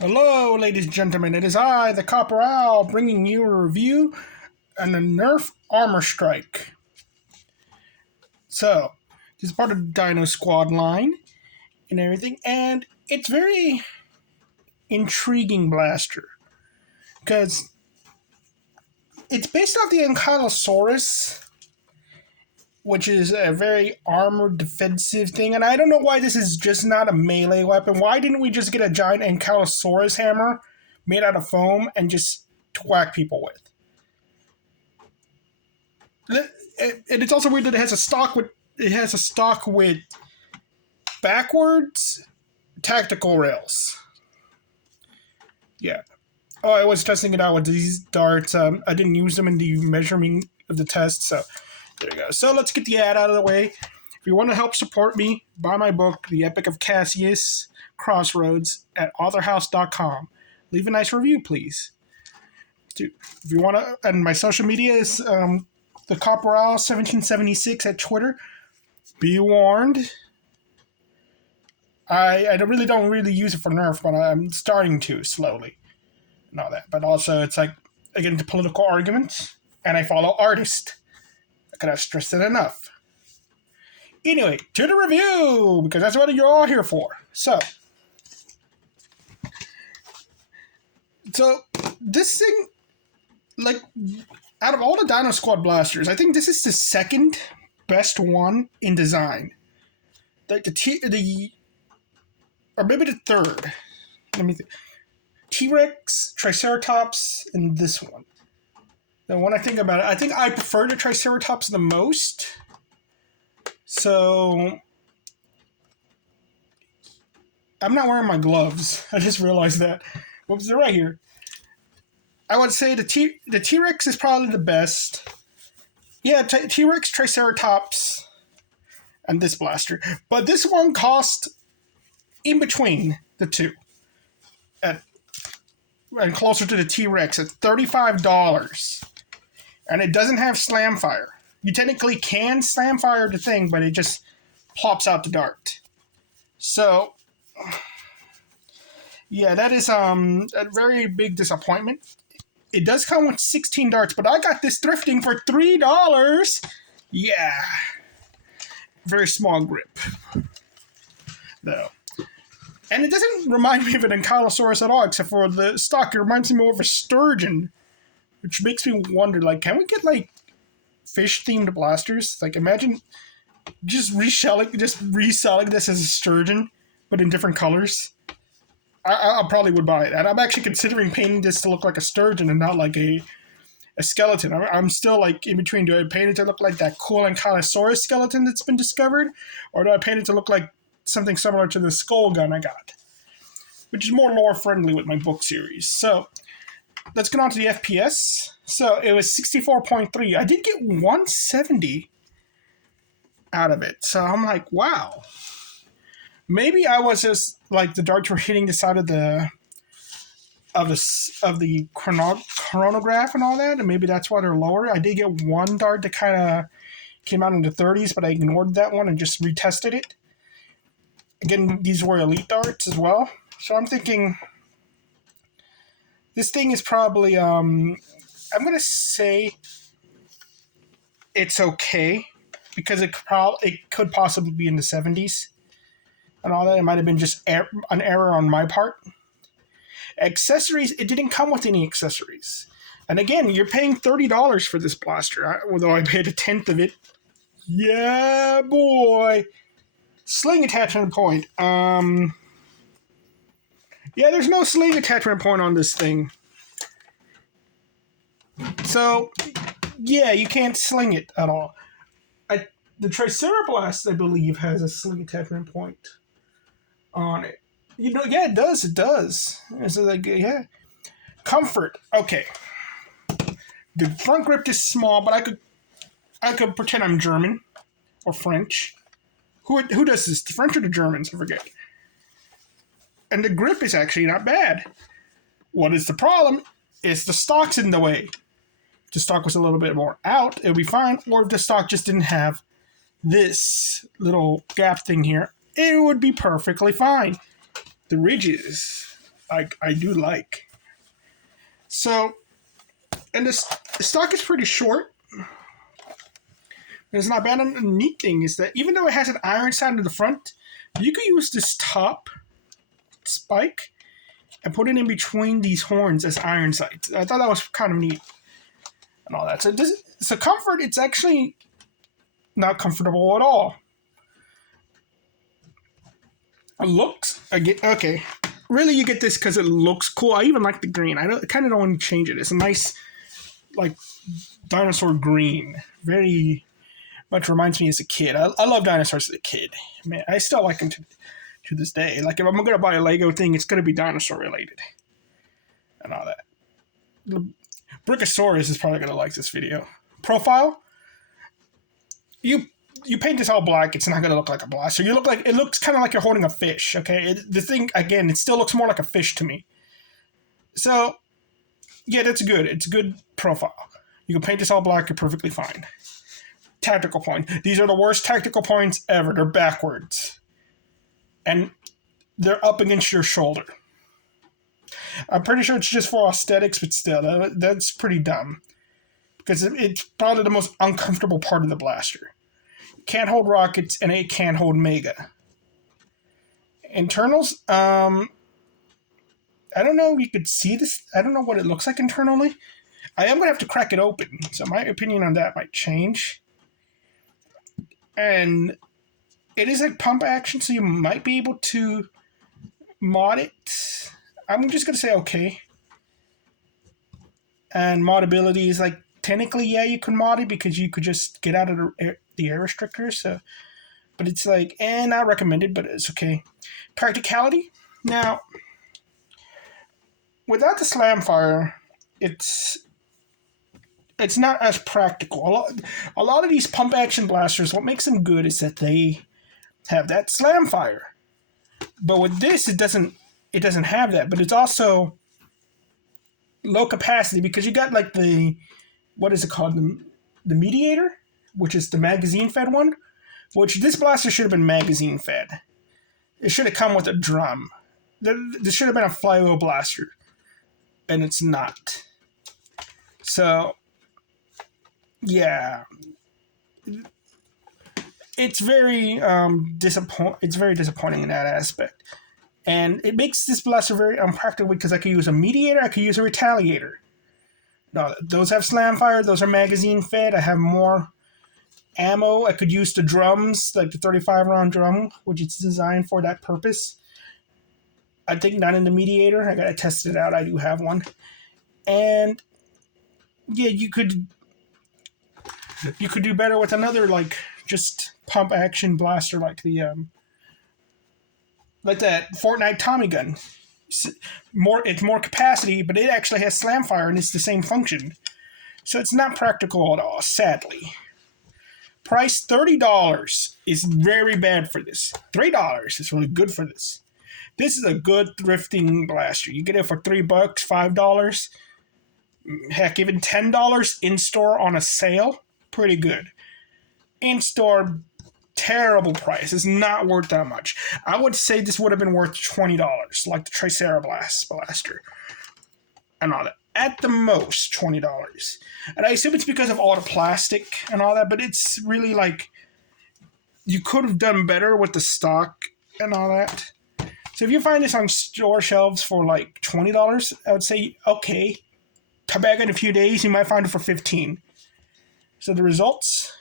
Hello, ladies and gentlemen. It is I, the Copper Owl, bringing you a review on the Nerf Armorstrike. So, this is part of the Dinosquad line and everything, and it's very intriguing blaster because it's based off the Ankylosaurus, which is a very armored defensive thing, and I don't know why this is just not a melee weapon. Why didn't we just get a giant Ankylosaurus hammer made out of foam and just whack people with? And it's also weird that it has a stock with backwards tactical rails. Yeah. Oh, I was testing it out with these darts. I didn't use them in the measurement of the test, so there you go. So let's get the ad out of the way. If you want to help support me, buy my book, The Epic of Cassius Crossroads, at authorhouse.com. Leave a nice review, please. If you want to, and my social media is the Copper Owl 1776 at Twitter. Be warned. I really don't use it for Nerf, but I'm starting to slowly and all that. But also, it's like I get into political arguments, and I follow artists. I could have stressed it enough. Anyway, to the review, because that's what you're all here for. So this thing, like, out of all the Dinosquad blasters, I think this is the second best one in design. Like or maybe the third. Let me think. T-Rex, Triceratops, and this one. And when I think about it, I think I prefer the Triceratops the most. So I'm not wearing my gloves. I just realized that. Whoops, they're right here. I would say the T-Rex is probably the best. Yeah, T-Rex, Triceratops, and this blaster. But this one cost in between the two. And closer to the T-Rex at $35. And it doesn't have slam fire. You technically can slam fire the thing, but it just plops out the dart. So, yeah, that is a very big disappointment. It does come with 16 darts, but I got this thrifting for $3. Yeah. Very small grip, though. And it doesn't remind me of an Ankylosaurus at all, except for the stock. It reminds me more of a sturgeon, which makes me wonder, like, can we get, like, fish-themed blasters? Like, imagine just reselling this as a sturgeon, but in different colors. I probably would buy it. And I'm actually considering painting this to look like a sturgeon and not like a skeleton. I'm still, like, in between. Do I paint it to look like that cool Ankylosaurus skeleton that's been discovered? Or do I paint it to look like something similar to the skull gun I got? Which is more lore-friendly with my book series. So, let's get on to the FPS. So, it was 64.3. I did get 170 out of it. So, I'm like, wow. Maybe I was just, like, the darts were hitting the side of the chronograph and all that, and maybe that's why they're lower. I did get one dart that kind of came out in the 30s, but I ignored that one and just retested it. Again, these were elite darts as well. So I'm thinking this thing is probably, I'm going to say it's okay, because it could possibly be in the 70s and all that. It might have been just an error on my part. Accessories, it didn't come with any accessories. And again, you're paying $30 for this blaster, although I paid a tenth of it. Yeah, boy. Sling attachment point. Yeah, there's no sling attachment point on this thing. So, yeah, you can't sling it at all. The Triceratops, I believe, has a sling attachment point on it. You know, yeah, it does. It's like, yeah. Comfort. Okay. The front grip is small, but I could pretend I'm German or French. Who does this? The French or the Germans? I forget. And the grip is actually not bad. What is the problem? It's the stock's in the way. If the stock was a little bit more out, it would be fine. Or if the stock just didn't have this little gap thing here, it would be perfectly fine. The ridges I do like. So, and the stock is pretty short. It's not bad. And the neat thing is that even though it has an iron side to the front, you could use this top spike and put it in between these horns as iron sights. I thought that was kind of neat and all that. So comfort, it's actually not comfortable at all. Looks, okay. Really, you get this because it looks cool. I even like the green. I kind of don't want to change it. It's a nice, like, dinosaur green. Very much reminds me as a kid. I love dinosaurs as a kid. Man, I still like them to this day. Like, if I'm going to buy a Lego thing, it's going to be dinosaur related. And all that. Brickosaurus is probably going to like this video. Profile. You paint this all black, it's not going to look like a blaster. It looks kind of like you're holding a fish, okay? The thing, again, it still looks more like a fish to me. So, yeah, that's good. It's a good profile. You can paint this all black, you're perfectly fine. Tactical point. These are the worst tactical points ever. They're backwards. And they're up against your shoulder. I'm pretty sure it's just for aesthetics, but still, that's pretty dumb. Because it's probably the most uncomfortable part of the blaster. Can't hold rockets, and it can't hold mega. Internals, I don't know if you could see this. I don't know what it looks like internally. I am going to have to crack it open, so my opinion on that might change. And it is a pump action, so you might be able to mod it. I'm just going to say okay. And modability is like, technically, yeah, you can mod it because you could just get out of the air restrictors. So, but it's like, not recommended, but it's okay. Practicality. Now, without the slam fire, it's not as practical. A lot of these pump action blasters, what makes them good is that they have that slam fire. But with this, it doesn't have that. But it's also low capacity because you got like what is it called? The mediator, which is the magazine fed one, which this blaster should have been magazine fed. It should have come with a drum. There should have been a flywheel blaster, and it's not. So, yeah, it's very disappointing in that aspect, and it makes this blaster very unpractical because I could use a mediator, I could use a retaliator. No, those have slam fire. Those are magazine fed. I have more ammo. I could use the drums, like the 35 round drum, which is designed for that purpose. I think not in the mediator. I gotta test it out. I do have one, and yeah, you could do better with another like just pump action blaster like that Fortnite Tommy gun. It's more capacity, but it actually has slam fire and it's the same function. So it's not practical at all, sadly. Price $30 is very bad for this. $3 is really good for this. This is a good thrifting blaster. You get it for $3, $5. Heck, even $10 in store on a sale. Pretty good. In store, terrible price. It's not worth that much. I would say this would have been worth $20, like the Triceratops blaster and all that. At the most, $20. And I assume it's because of all the plastic and all that, but it's really like you could have done better with the stock and all that. So if you find this on store shelves for like $20, I would say, okay, come back in a few days, you might find it for $15. So the results,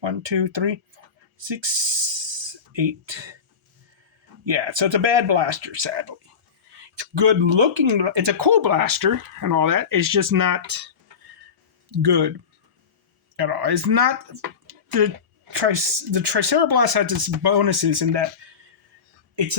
1, 2, 3, 6, 8. Yeah, so it's a bad blaster, sadly. It's good looking. It's a cool blaster and all that. It's just not good at all. It's not the Triceratops has its bonuses in that it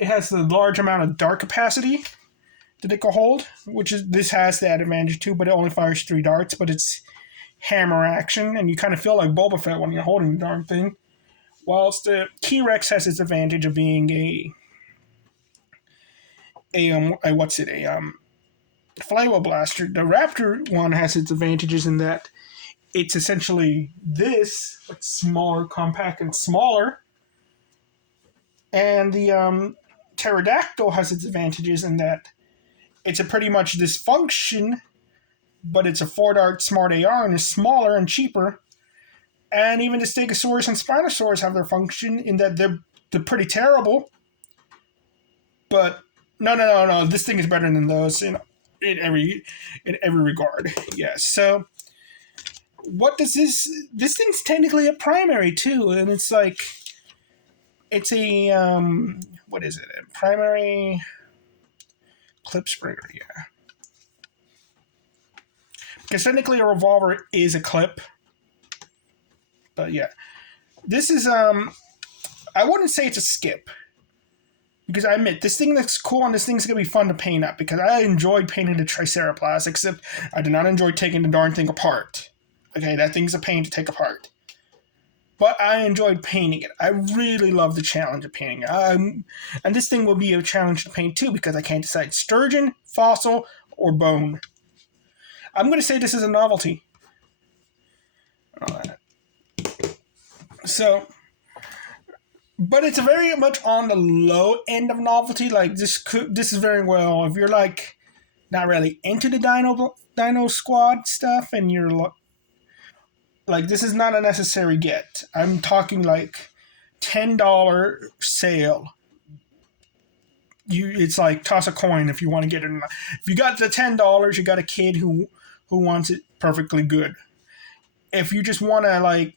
has the large amount of dart capacity that it can hold, this has that advantage too, but it only fires 3 darts, but it's hammer action, and you kind of feel like Boba Fett when you're holding the darn thing. Whilst the T-Rex has its advantage of being flywheel blaster. The Raptor one has its advantages in that it's essentially this, but smaller, compact, and smaller. And the Pterodactyl has its advantages in that it's a pretty much dysfunction, but it's a 4-dart smart AR and is smaller and cheaper. And even the Stegosaurus and Spinosaurus have their function in that they're pretty terrible. But no. This thing is better than those in every regard. Yes. So what does this thing's technically a primary too, and it's like it's a what is it? A primary clip springer, yeah. Because technically a revolver is a clip. But yeah. This is I wouldn't say it's a skip. Because I admit, this thing looks cool and this thing's going to be fun to paint up. Because I enjoyed painting the Triceratops, except I did not enjoy taking the darn thing apart. Okay, that thing's a pain to take apart. But I enjoyed painting it. I really love the challenge of painting it. And this thing will be a challenge to paint too, because I can't decide sturgeon, fossil, or bone. I'm going to say this is a novelty. So... But it's very much on the low end of novelty. Like this is very well if you're like not really into the Dinosquad stuff, and you're like this is not a necessary get. I'm talking like $10 sale. It's like toss a coin if you want to get it or not. If you got the $10, you got a kid who wants it perfectly good. If you just want to like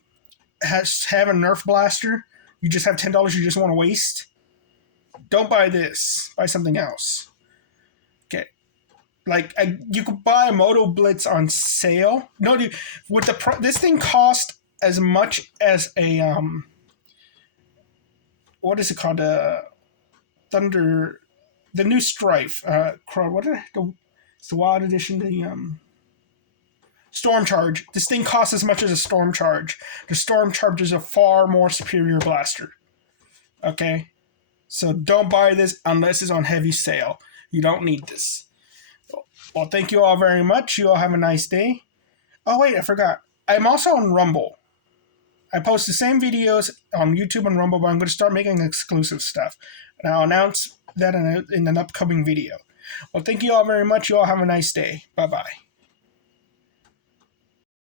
have a Nerf blaster. You just have $10 you just want to waste? Don't buy this. Buy something else. Okay. Like, you could buy a Moto Blitz on sale. No, dude. With this thing cost as much as a, what is it called? The new Strife. It's the Wild Edition, the, Storm Charge. This thing costs as much as a Storm Charge. The Storm Charge is a far more superior blaster. Okay? So don't buy this unless it's on heavy sale. You don't need this. Well, thank you all very much. You all have a nice day. Oh, wait, I forgot. I'm also on Rumble. I post the same videos on YouTube and Rumble, but I'm going to start making exclusive stuff. And I'll announce that in an upcoming video. Well, thank you all very much. You all have a nice day. Bye-bye.